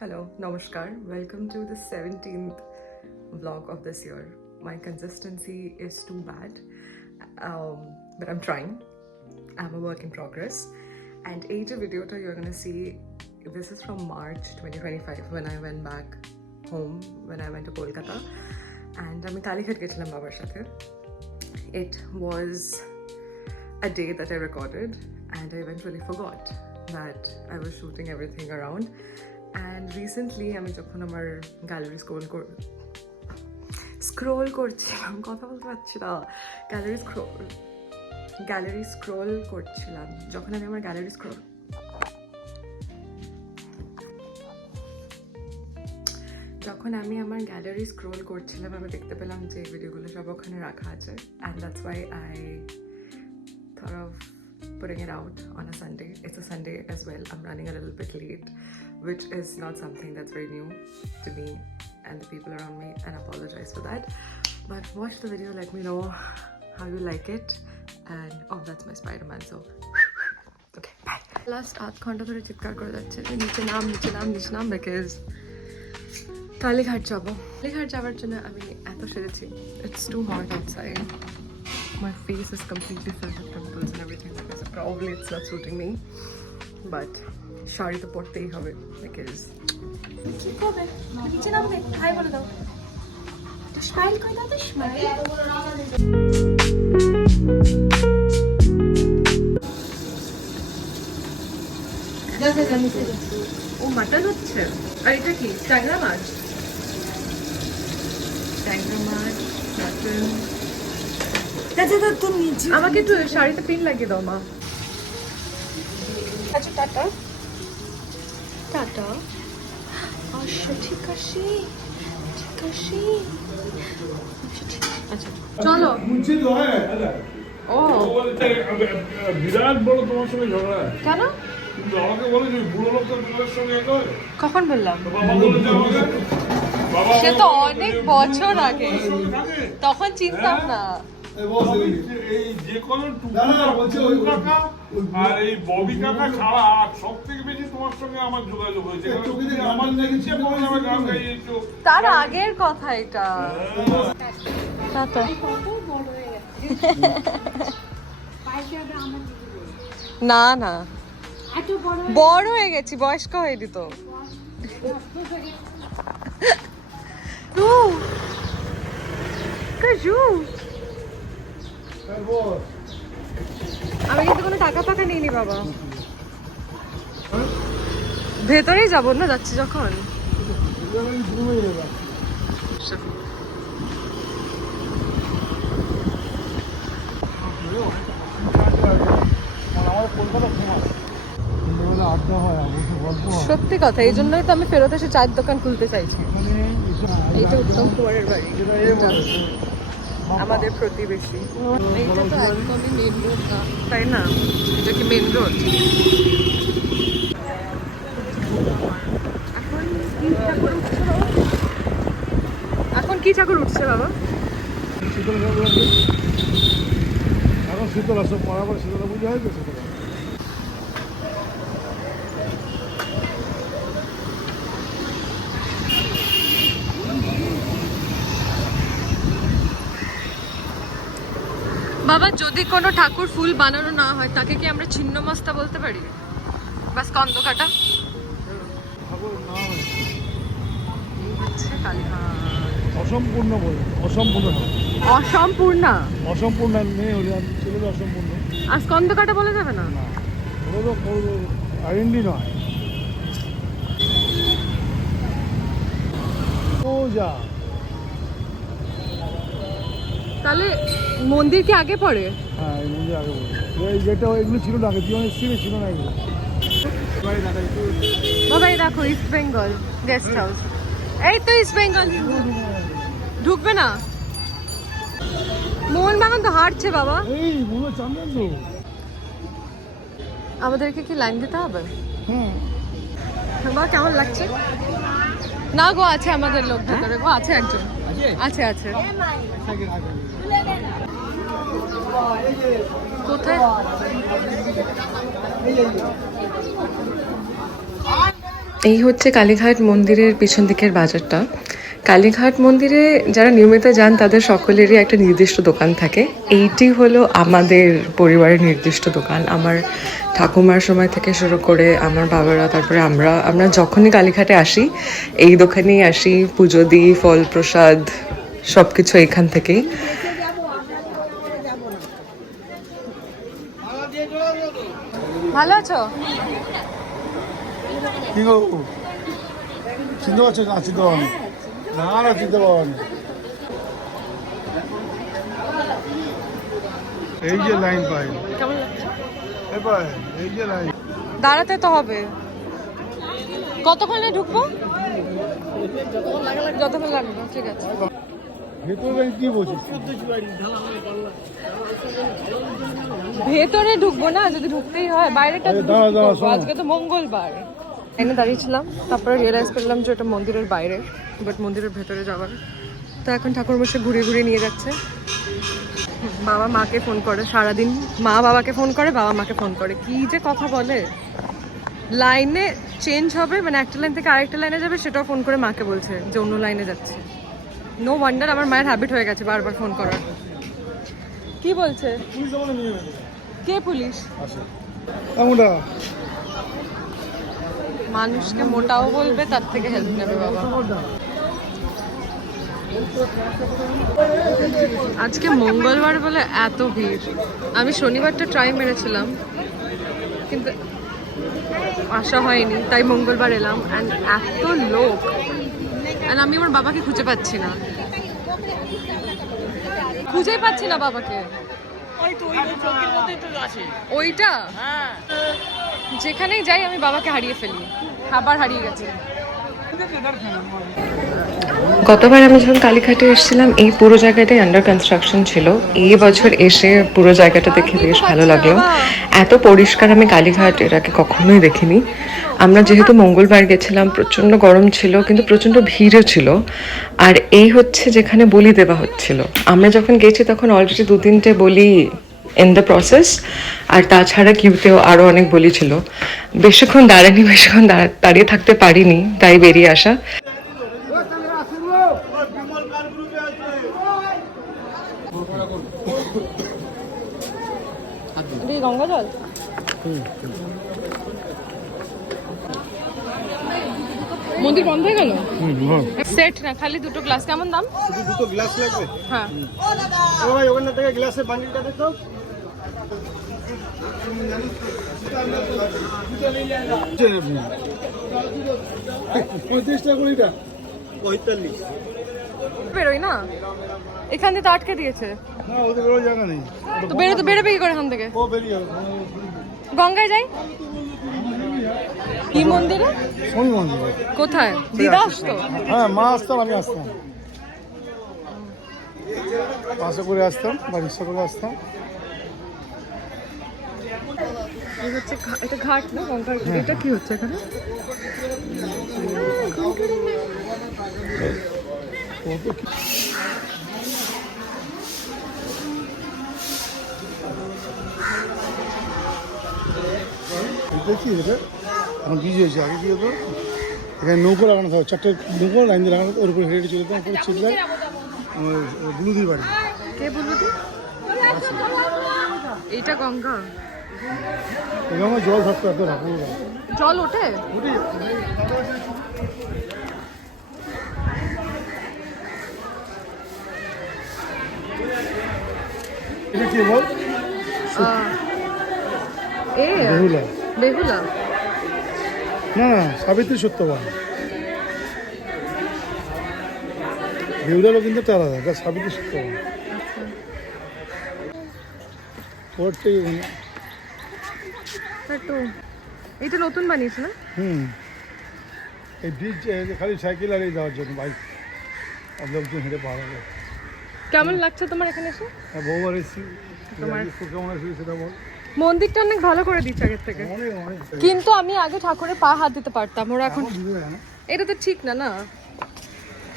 Hello, Namaskar. Welcome to the 17th vlog of this year. My consistency is too bad, but I'm trying. I'm a work in progress. And age video you're gonna see, this is from March 2025 when I went back home, when I went to Kolkata. And I'm Kalighat gechilam babar sathe. It was a day that I recorded and I eventually forgot that I was shooting everything around. And recently আমি যখন আমার gallery scroll করছিলাম কথা বলতে পারছি না gallery scroll করছিলাম যখন আমি আমার গ্যালারি স্ক্রোল করছিলাম আমি দেখতে পেলাম যে ভিডিওগুলো সব ওখানে রাখা আছে and that's why I thought of putting it out on a Sunday. It's a Sunday as well. I'm running a little bit late, which is not something that's very new to me and the people around me, and I apologize for that. But watch the video, let me know how you like it. And oh, that's my Spider-Man, so okay, bye. Last আধ ঘন্টা ধরে চিৎকার করে যাচ্ছে যে নিচে নাম because Kalighat যাওয়ার জন্য আমি এত সেরেছি. It's too hot outside. My face is completely filled with pimples and everything like this. Probably it's not suiting me, but shari to portei hobe because ki kobe niche nambe hi bole dao to smile koi dao to smile jaise janice o mutton hocche ar eta ki ট্যাংরা মাছ mutton আমাকে একটু শাড়িতে pin লাগিয়ে দাও মা. আচ্ছা tata আচ্ছা ঠিক আছে আচ্ছা চলো ও বিরাট বড় তোমার সঙ্গে ঝগড়া কেন কিন্তু আমাকে বলে যে বুড়ো লোক তোমার সঙ্গে কখন বললাম বাবা বলে যে আমাকে বাবা সে তো অনেক বছর আগে তখন চিনতাম না এই যে কোনো কাকা আর এই ববি কাকা ছাড়া সব থেকে বেশি তোমার সঙ্গে আমার যোগাযোগ হয়েছে আমার দেখেছি গান গাইয়েছো তার আগের কথা এটা না না বড় হয়ে গেছি বয়স্ক হয়নি তো আমি কিন্তু কোনো টাকা ফাঁকা নিইনি বাবা ভেতরেই যাবো না যাচ্ছি যখন সত্যি কথা এই জন্যই তো আমি ফেরত এসে চায়ের দোকান খুলতে চাইছি এইটা উত্তম কুমারের বাড়ি আমাদের প্রতিবেশী এইটা তো একদমই মেন রোড না তাই না এটা কি মেন রোড এখন কি ঠাকুর উঠছে বাবা এখন শীতলা সব বরাবর শীতলা পুজো হয় তো শীতলা বাবা যদি কোনো ঠাকুর ফুল বানানো না হয় তাকে কি আমরা ছিন্নমস্তা বলতে পারি বা স্কন্দ কাটা অসম্পূর্ণ বলে অসম্পূর্ণ নেই হলে ছেলেদের অসম্পূর্ণ আর স্কন্দ কাটা বলা যাবে না ওরা তো আইডেন্টি নয় ও যা তাহলে মন্দির কি আগে পড়ে হ্যাঁ এই মন্দির আগে পড়ে যেটা এগুলো ছিল না আগে জীবনের ছিল না এগুলো বাবা এই দেখো ইস্ট বেঙ্গল গেস্ট হাউস এই তো ইস্ট বেঙ্গল ঢুকবে না মোহনবাগান তো হারছে বাবা এই মনে চান্দেন তো আমাদেরকে কি লাইন দিতে হবে হ্যাঁ বাবা কেমন লাগছে না গো আছে আমাদের লোক ভেতরে গো আছে একজন আছে কোথায় এই হচ্ছে কালীঘাট মন্দিরের পিছন দিকের বাজারটা। কালীঘাট মন্দিরে যারা নিয়মিত যান তাদের সকলেরই একটা নির্দিষ্ট দোকান থাকে। এইটি হলো আমাদের পরিবারের নির্দিষ্ট দোকান। আমার ঠাকুমার সময় থেকে শুরু করে আমার বাবারা, তারপরে আমরা যখনই কালীঘাটে আসি এই দোকানেই আসি, পুজো দিই, ফল প্রসাদ সব কিছু এইখান থেকেই। ভালো আছো? কি গো চিনতে পারছো না? চিনতে পারো না, না চিনতে পারো না। এই যে লাইন পাই, কেমন লাগছে? এই যে লাইন, দাঁড়াতে তো হবে। কতক্ষণে ঢুকবো? যতক্ষণ লাগবে। ঠিক আছে। ভেতরে কি বলছিস? ভেতরে ঢুকবো না, যদি ঢুকতেই হয় বাইরেটা তো দাঁড়া, ঢুকতে দাঁড়া, পারবো। শোনো। আজকে তো মঙ্গলবার। এনে দাঁড়িয়েছিলাম, তারপরে রিয়েলাইজ করলাম যে ওটা মন্দিরের বাইরে, বাট মন্দিরের ভেতরে যাওয়ার। তো এখন ঠাকুর বসে ঘুরিয়ে ঘুরিয়ে নিয়ে যাচ্ছে। বাবা মাকে ফোন করে সারাদিন, মা বাবাকে ফোন করে, বাবা মাকে ফোন করে, কি যে কথা বলে। লাইনে চেঞ্জ হবে, মানে একটা লাইন থেকে আরেকটা লাইনে যাবে, সেটাও ফোন করে মাকে বলছে যে অন্য লাইনে যাচ্ছে। নো ওয়ান্ডার আমার মায়ের হ্যাবিট হয়ে গেছে বারবার ফোন করার। কি বলছে? কে পুলিশ? এমনটা মানুষকে মোটাও বলবে, তার থেকে হেল্প নেবে বাবা। আজকে মঙ্গলবার বলে এত ভিড়। আমি শনিবারটা ট্রাই মেরেছিলাম কিন্তু আসা হয়নি, তাই মঙ্গলবার এলাম। অ্যান্ড এত লোক, অ্যান্ড আমি আমার বাবাকে খুঁজে পাচ্ছি না, খুঁজেই পাচ্ছি না বাবাকে। ওইটা যেখানেই যাই আমি বাবাকে হারিয়ে ফেলি, আবার হারিয়ে গেছে। গতবার আমি যখন কালীঘাটে এসেছিলাম এই পুরো জায়গাটাই আন্ডার কনস্ট্রাকশন ছিল। এই বছর এসে পুরো জায়গাটা দেখে বেশ ভালো লাগলো। এত পরিষ্কার আমি কালীঘাট এর আগে কখনোই দেখিনি। আমরা যেহেতু মঙ্গলবার গেছিলাম, প্রচণ্ড গরম ছিল কিন্তু প্রচণ্ড ভিড়ও ছিল। আর এই হচ্ছে যেখানে বলি দেওয়া হচ্ছিল। আমরা যখন গেছি তখন অলরেডি 2-3টে বলি ইন দ্য প্রসেস, আর তাছাড়া কিউতেও আরও অনেক বলি ছিল। বেশিক্ষণ দাঁড়িয়ে থাকতে পারিনি, তাই বেরিয়ে আসা। গঙ্গা জল মন্দির বন্ধ হয়ে গেল। সেট না, খালি দুটো গ্লাস। কেমন দাম? শুধু দুটো গ্লাস লাগবে? হ্যাঁ। ও ভাই ওখান থেকে গ্লাসের বান্ডিলটা দেখো। 35 টাকা করে এটা। 45 বেরোই না, এখান থেকে তো আটকে দিয়েছে। না ওদের কোনো জায়গা নেই। তো বেরোবে কি করে এখান থেকে? ও বেরিয়ে গঙ্গায় যাই। কি মন্দিরে? শনি মন্দির। কোথায়? দিদা আসতো? হ্যাঁ মা আসতাম, আমি আসতাম, বাসে করে আসতাম বা রিক্সা করে আসতাম। এটা ঘাট না, গঙ্গার। এটা কি হচ্ছে এখানে? দেখছি এটা এখন বিজি হয়েছে। আগে কি হতো, এখানে নৌকো লাগানো থাকতো, 4টে নৌকো লাইন দিয়ে লাগানো, ওর উপরে হেঁটে চলে যেতাম। উপরে চিটলায় বুলুদির বাড়ি। কে বুলুদি? এইটা গঙ্গা। এখানে আমার জল থাকতো, এত ঠাকুর জল ওঠে? উঠে এটা কি বল? বেহুলা। বেহুলা? না না, সাবিত্রী সত্যবান। বেহুলারও কিন্তু একটা আলাদা, এটা সাবিত্রী সত্যবান। ওরটাই ওখানে। তো এটা নতুন বানিয়েছে না? এই ব্রিজ খালি সাইকেল আর এই যাওয়ার জন্য, বাইক আর লোকজন হেঁটে পার হবে। কেমন লাগছে তোমার এখানে এসে? হ্যাঁ বহুবার এসেছি। তোমার কেমন আছে সেটা বল। মন্দিরটা অনেক ভালো করে দিচ্ছে আগের থেকে, অনেক অনেক কিন্তু আমি আগে ঠাকুরের পা হাত দিতে পারতাম, ওরা এখন বুঝে যায় না। এটা তো ঠিক না। না,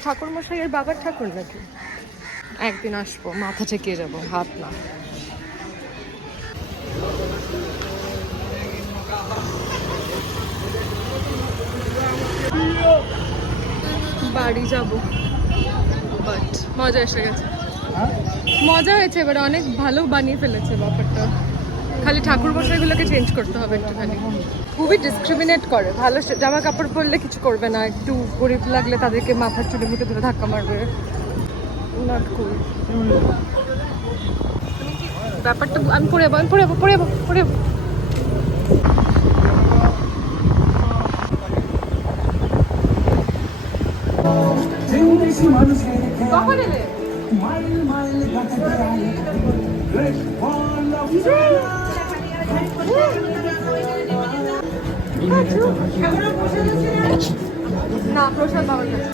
ঠাকুর মশাইয়ের বাবার ঠাকুর নাকি? একদিন আসবো, মাথা ঠেকিয়ে যাবো, হাত না। বাড়ি যাব, বাট মজা এসে গেছে। হ্যাঁ মজা হয়েছে, এবার অনেক ভালো বানিয়ে ফেলেছে ব্যাপারটা। খালি ঠাকুর মশাইগুলোকে চেঞ্জ করতে হবে একটুখানি। খুবই ডিসক্রিমিনেট করে, ভালো জামা কাপড় পরলে কিছু করবে না, একটু গরিব লাগলে তাদেরকে মাথার চুলে মুখে ধরে ধাক্কা মারবে। নট কুল ব্যাপারটা। আমি পড়ে যাবো, আমি পড়ে যাবো, পড়ে যাবো, পড়ে যাবো। কখন এলে? না, প্রসাদ বাবার কাছে।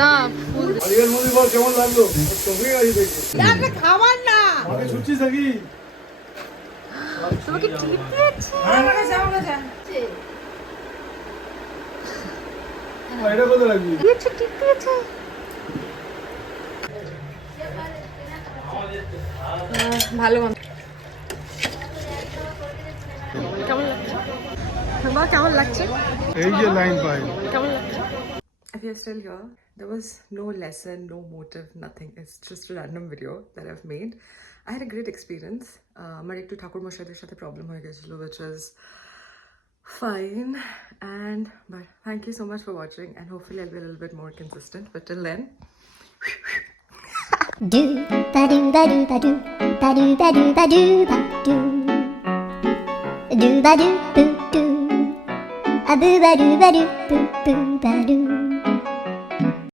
না ফুল আজকের মন্দির বল কেমন লাগলো? চোখে গেছে দেখে। খাবার না, আমাকে ছুটছিস নাকি? তোমাকে টিপ দিয়েছে। এটা কোথায় রাখবি? দিয়েছে, টিপ দিয়েছে। ভালো কেমন লাগছে? বা কেমন লাগছে? এই যে লাইন পাই। কেমন লাগছে? If you're still here, there was no lesson, no motive, nothing. It's just a random video that I've made. I had a great experience. আমার একটু ঠাকুর মশাইদের সাথে প্রবলেম হয়ে গেছিল, which is fine. And but thank you so much for watching, and hopefully I'll be a little bit more consistent. But till then, do ba do ba do ba do ba do ba do ba do ba do ba do boo doo a boo ba do boo boo ba do